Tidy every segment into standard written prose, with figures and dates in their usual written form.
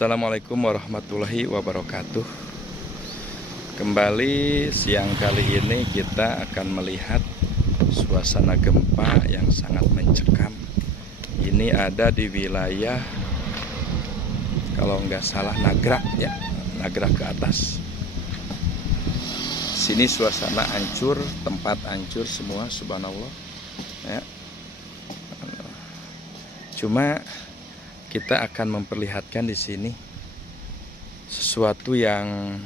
Assalamualaikum warahmatullahi wabarakatuh. Kembali siang kali ini kita akan melihat suasana gempa yang sangat mencekam. Ini ada di wilayah, kalau nggak salah, Nagrag ya, Nagrag ke atas. Sini suasana hancur, tempat hancur semua, subhanallah ya. Cuma kita akan memperlihatkan di sini sesuatu yang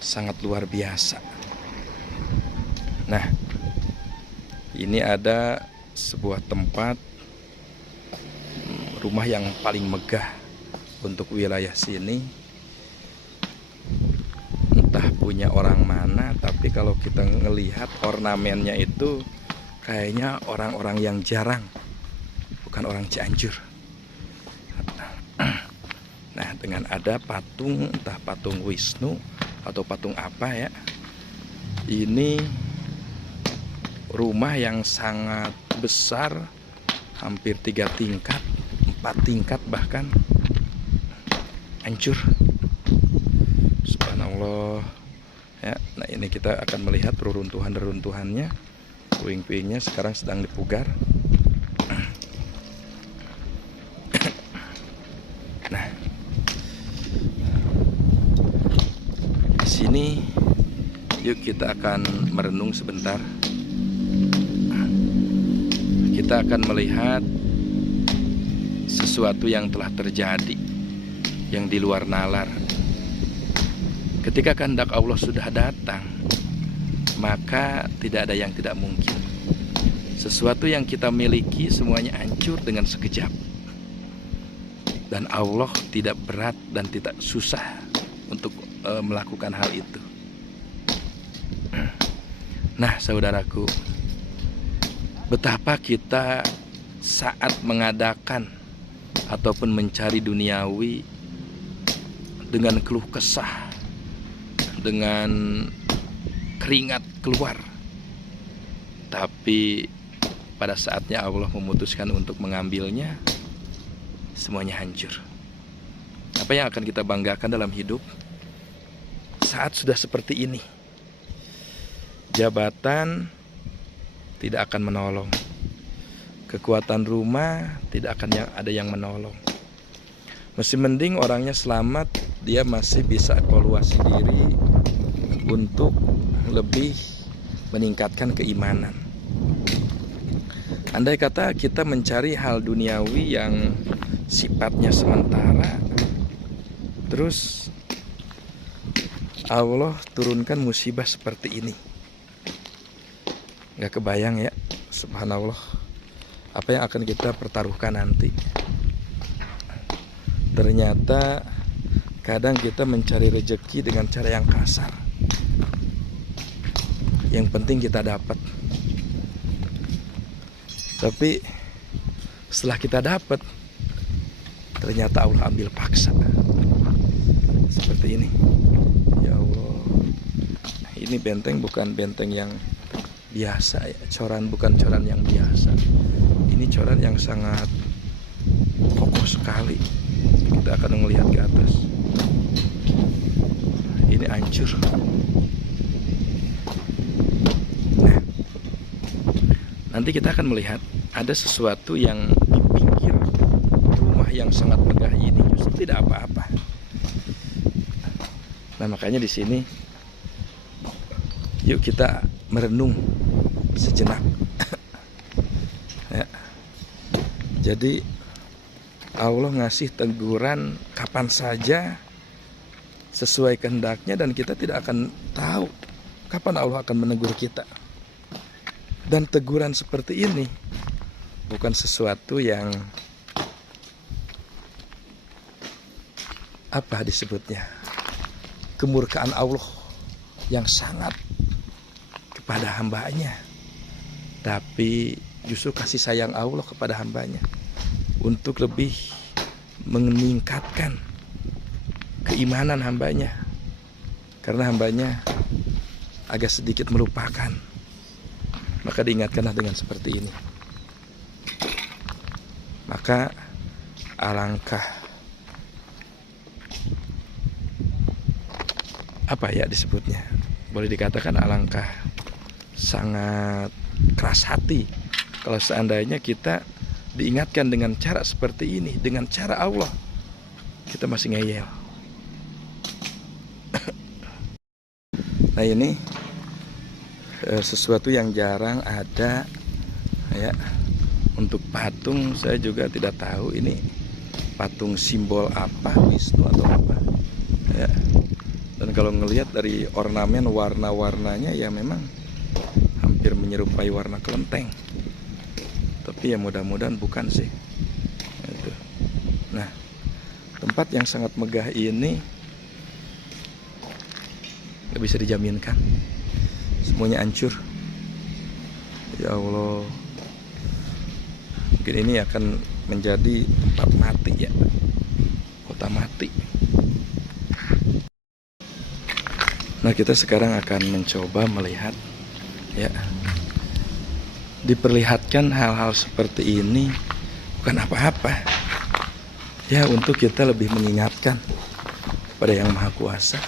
sangat luar biasa. Nah, ini ada sebuah tempat rumah yang paling megah untuk wilayah sini. Entah punya orang mana, tapi kalau kita ngelihat ornamennya itu kayaknya orang-orang yang jarang, bukan orang Cianjur. Nah, dengan ada patung, entah patung Wisnu atau patung apa ya, ini rumah yang sangat besar, hampir 3 tingkat, 4 tingkat bahkan, hancur. Subhanallah ya. Nah, ini kita akan melihat reruntuhan-reruntuhannya. Puing-puingnya sekarang sedang dipugar. Nah, di sini yuk kita akan merenung sebentar. Kita akan melihat sesuatu yang telah terjadi, yang di luar nalar. Ketika kehendak Allah sudah datang, maka tidak ada yang tidak mungkin. Sesuatu yang kita miliki semuanya hancur dengan sekejap. Dan Allah tidak berat dan tidak susah untuk melakukan hal itu. Nah, saudaraku, betapa kita saat mengadakan ataupun mencari duniawi dengan keluh kesah, dengan keringat keluar, tapi pada saatnya Allah memutuskan untuk mengambilnya, semuanya hancur. Apa yang akan kita banggakan dalam hidup saat sudah seperti ini? Jabatan tidak akan menolong, kekuatan rumah tidak akan ada yang menolong. Masih mending orangnya selamat, dia masih bisa evaluasi diri untuk lebih meningkatkan keimanan. Andai kata kita mencari hal duniawi yang sifatnya sementara, terus Allah turunkan musibah seperti ini, nggak kebayang ya, subhanallah, apa yang akan kita pertaruhkan nanti. Ternyata kadang kita mencari rezeki dengan cara yang kasar. Yang penting kita dapat. Tapi setelah kita dapat, ternyata Allah ambil paksa. Seperti ini. Ya Allah. Ini benteng bukan benteng yang biasa ya. Coran bukan coran yang biasa. Ini coran yang sangat kokoh sekali. Kita akan melihat ke atas. Ini hancur. Nah, nanti kita akan melihat ada sesuatu yang di pinggir rumah yang sangat megah ini justru tidak apa-apa. Nah, makanya di sini yuk kita merenung sejenak. Ya. Jadi Allah ngasih teguran kapan saja sesuai kehendaknya, dan kita tidak akan tahu kapan Allah akan menegur kita. Dan teguran seperti ini bukan sesuatu yang apa disebutnya, kemurkaan Allah yang sangat kepada hambanya, tapi justru kasih sayang Allah kepada hambanya untuk lebih meningkatkan keimanan hambanya, karena hambanya agak sedikit melupakan. Maka diingatkanlah dengan seperti ini. Maka alangkah apa ya disebutnya, boleh dikatakan alangkah sangat keras hati kalau seandainya kita diingatkan dengan cara seperti ini, dengan cara Allah, kita masih ngeyel. Nah ini sesuatu yang jarang ada ya. Untuk patung saya juga tidak tahu ini patung simbol apa, Wisnu atau apa ya. Dan kalau ngelihat dari ornamen warna-warnanya ya memang hampir menyerupai warna kelenteng. Tapi ya mudah-mudahan bukan sih. Itu. Nah, tempat yang sangat megah ini nggak bisa dijaminkan semuanya hancur. Ya Allah, mungkin ini akan menjadi tempat mati ya, kota mati. Nah kita sekarang akan mencoba melihat ya, diperlihatkan hal-hal seperti ini bukan apa-apa ya, untuk kita lebih mengingatkan kepada Yang Maha Kuasa.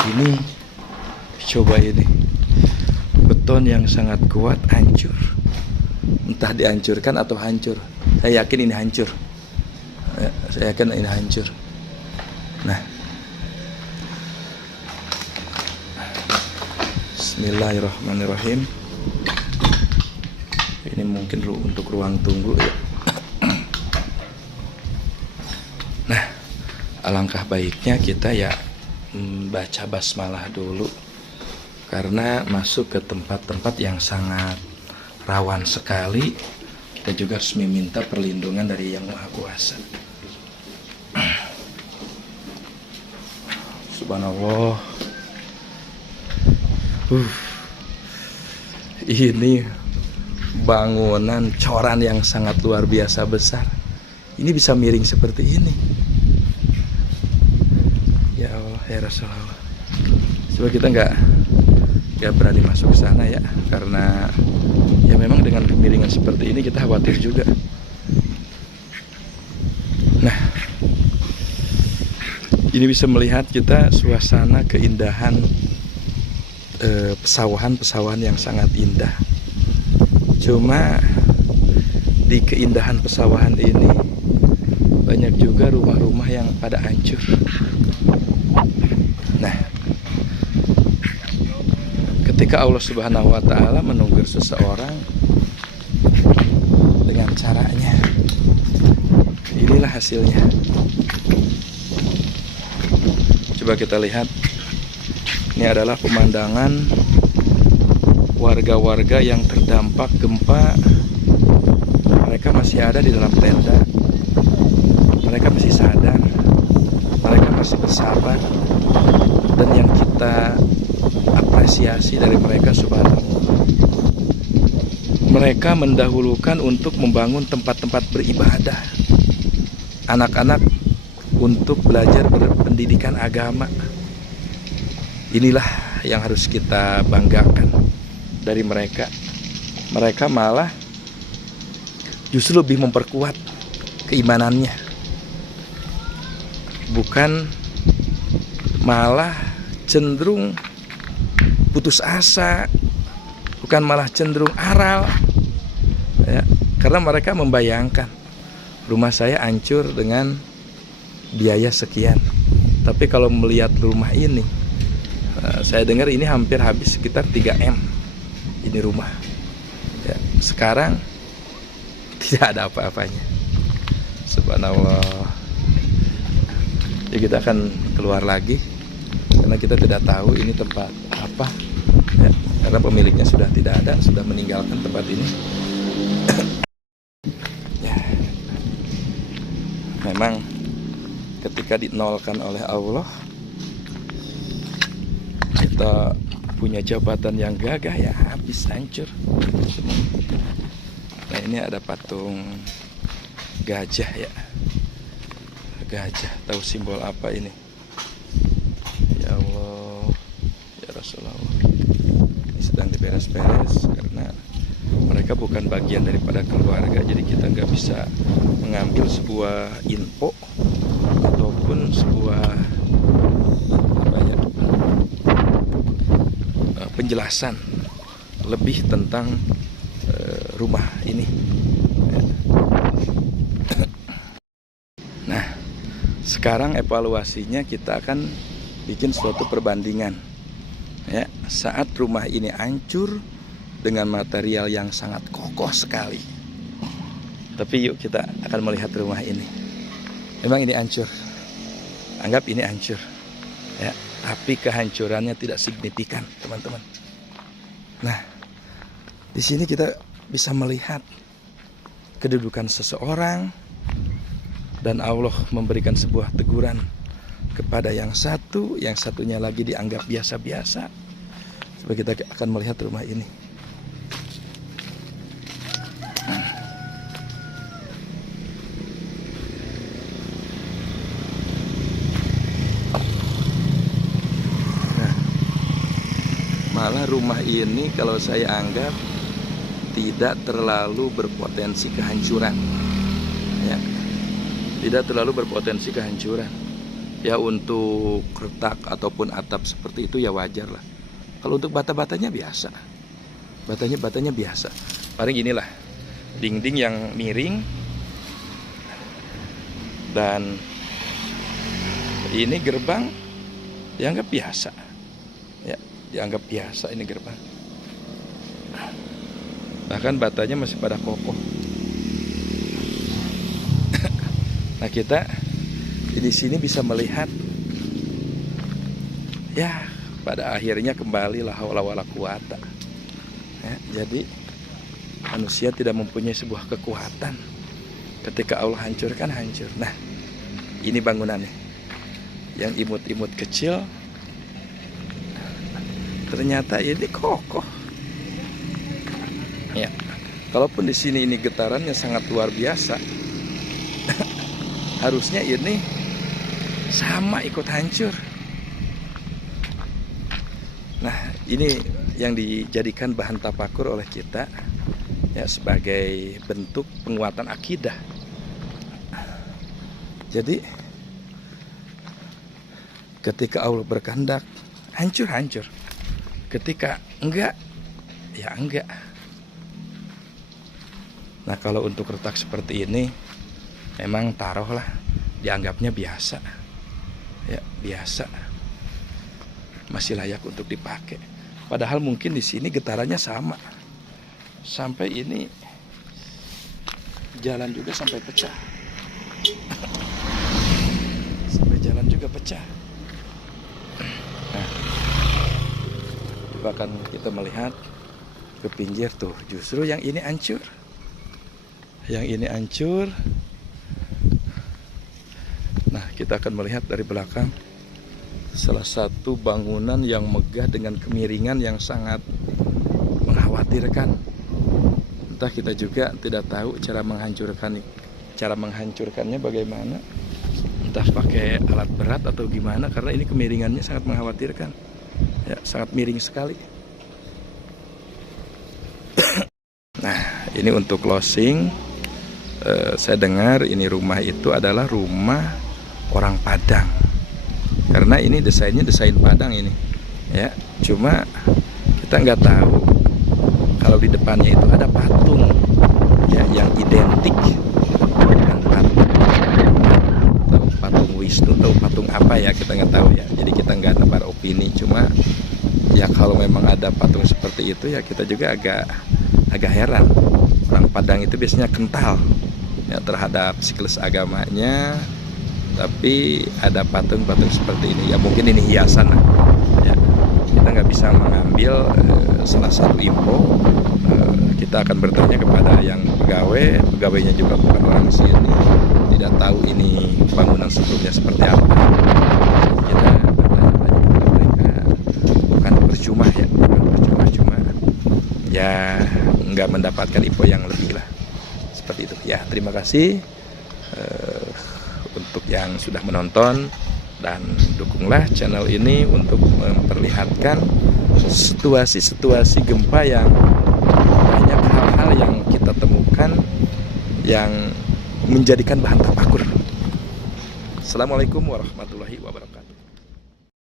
Ini coba ini beton yang sangat kuat hancur, entah dihancurkan atau hancur. Saya yakin ini hancur. Saya yakin ini hancur. Nah, Bismillahirrahmanirrahim. Ini mungkin untuk ruang tunggu ya. Nah, alangkah baiknya kita ya baca basmalah dulu, karena masuk ke tempat-tempat yang sangat rawan sekali. Kita juga harus meminta perlindungan dari Yang Maha Kuasa. Subhanallah. Ini bangunan coran yang sangat luar biasa besar. Ini bisa miring seperti ini. Ya Allah, ya Rasulullah. Coba kita nggak berani masuk ke sana ya, karena ya memang dengan kemiringan seperti ini kita khawatir juga. Nah, ini bisa melihat kita suasana keindahan pesawahan yang sangat indah. Cuma di keindahan pesawahan ini banyak juga rumah-rumah yang pada hancur. Nah, ketika Allah Subhanahu wa Ta'ala menunggu seseorang dengan caranya, inilah hasilnya. Coba kita lihat. Ini adalah pemandangan warga-warga yang terdampak gempa. Mereka masih ada di dalam tenda. Mereka masih sadar. Mereka masih bersabar. Dan yang kita apresiasi dari mereka, subhanallah, mereka mendahulukan untuk membangun tempat-tempat beribadah, anak-anak untuk belajar berpendidikan agama. Inilah yang harus kita banggakan dari mereka. Mereka malah justru lebih memperkuat keimanannya, bukan malah cenderung putus asa, bukan malah cenderung aral ya, karena mereka membayangkan rumah saya hancur dengan biaya sekian, tapi kalau melihat rumah ini, saya dengar ini hampir habis sekitar 3M ini rumah ya. Sekarang tidak ada apa-apanya, subhanallah. Ya, kita akan keluar lagi karena kita tidak tahu ini tempat apa ya, karena pemiliknya sudah tidak ada, sudah meninggalkan tempat ini. Ya, memang ketika dinolkan oleh Allah, kita punya jabatan yang gagah ya habis hancur semua. Nah ini ada patung gajah ya. Gajah, tahu simbol apa ini? Ya Allah, ya Rasulullah. Ini sedang diberes-beres karena mereka bukan bagian daripada keluarga, jadi kita nggak bisa mengambil sebuah info ataupun sebuah apa ya, penjelasan lebih tentang rumah ini. Nah, sekarang evaluasinya kita akan bikin suatu perbandingan. Ya, saat rumah ini hancur dengan material yang sangat kokoh sekali. Tapi yuk kita akan melihat rumah ini. Memang ini hancur. Anggap ini hancur. Ya, tapi kehancurannya tidak signifikan, teman-teman. Nah, di sini kita bisa melihat kedudukan seseorang dan Allah memberikan sebuah teguran kepada yang satu, yang satunya lagi dianggap biasa-biasa. Coba kita akan melihat rumah ini. Nah, malah rumah ini kalau saya anggap tidak terlalu berpotensi kehancuran. Ya, tidak terlalu berpotensi kehancuran. Ya, untuk retak ataupun atap seperti itu ya wajar lah. Kalau untuk bata-batanya biasa. Batanya biasa. Paling inilah dinding yang miring. Dan ini gerbang dianggap biasa. Ya, dianggap biasa ini gerbang. Bahkan batanya masih pada kokoh. Nah, kita di sini bisa melihat ya, pada akhirnya kembali la haula wala quwata. Ya, jadi manusia tidak mempunyai sebuah kekuatan. Ketika Allah hancurkan, hancur. Nah, ini bangunannya yang imut-imut kecil, ternyata ini kokoh. Ya, kalaupun di sini ini getarannya sangat luar biasa, harusnya ini sama ikut hancur. Nah, ini yang dijadikan bahan tafakur oleh kita, ya, sebagai bentuk penguatan akidah. Jadi ketika Allah berkehendak, hancur. Ketika enggak, ya enggak. Nah, kalau untuk retak seperti ini memang taruhlah dianggapnya biasa. Ya, biasa. Masih layak untuk dipakai. Padahal mungkin di sini getarannya sama. Sampai ini jalan juga sampai pecah. Sampai jalan juga pecah. Nah, bahkan kita melihat ke pinggir tuh, justru yang ini hancur. Yang ini hancur. Nah, kita akan melihat dari belakang salah satu bangunan yang megah dengan kemiringan yang sangat mengkhawatirkan. Entah, kita juga tidak tahu cara menghancurkannya bagaimana. Entah pakai alat berat atau gimana, karena ini kemiringannya sangat mengkhawatirkan. Ya, sangat miring sekali. Nah, ini untuk closing. Saya dengar ini rumah itu adalah rumah orang Padang, karena ini desainnya desain Padang ini, ya. Cuma kita nggak tahu kalau di depannya itu ada patung, ya, yang identik dengan patung Wisnu atau patung apa, ya, kita nggak tahu, ya. Jadi kita nggak nebar opini. Cuma ya kalau memang ada patung seperti itu, ya kita juga agak heran. Orang Padang itu biasanya kental, ya, terhadap siklus agamanya, tapi ada patung-patung seperti ini. Ya, mungkin ini hiasan lah. Ya, kita nggak bisa mengambil salah satu info. Kita akan bertanya kepada yang pegawainya juga bukan orang sini, tidak tahu ini bangunan sebelumnya seperti apa. Kita bertanya kepada mereka, bukan percuma, ya, bukan percuma, cuma ya nggak mendapatkan info yang lebih lah, seperti itu. Ya, terima kasih untuk yang sudah menonton, dan dukunglah channel ini untuk memperlihatkan situasi-situasi gempa yang banyak hal-hal yang kita temukan yang menjadikan bahan tafakur. Assalamualaikum warahmatullahi wabarakatuh.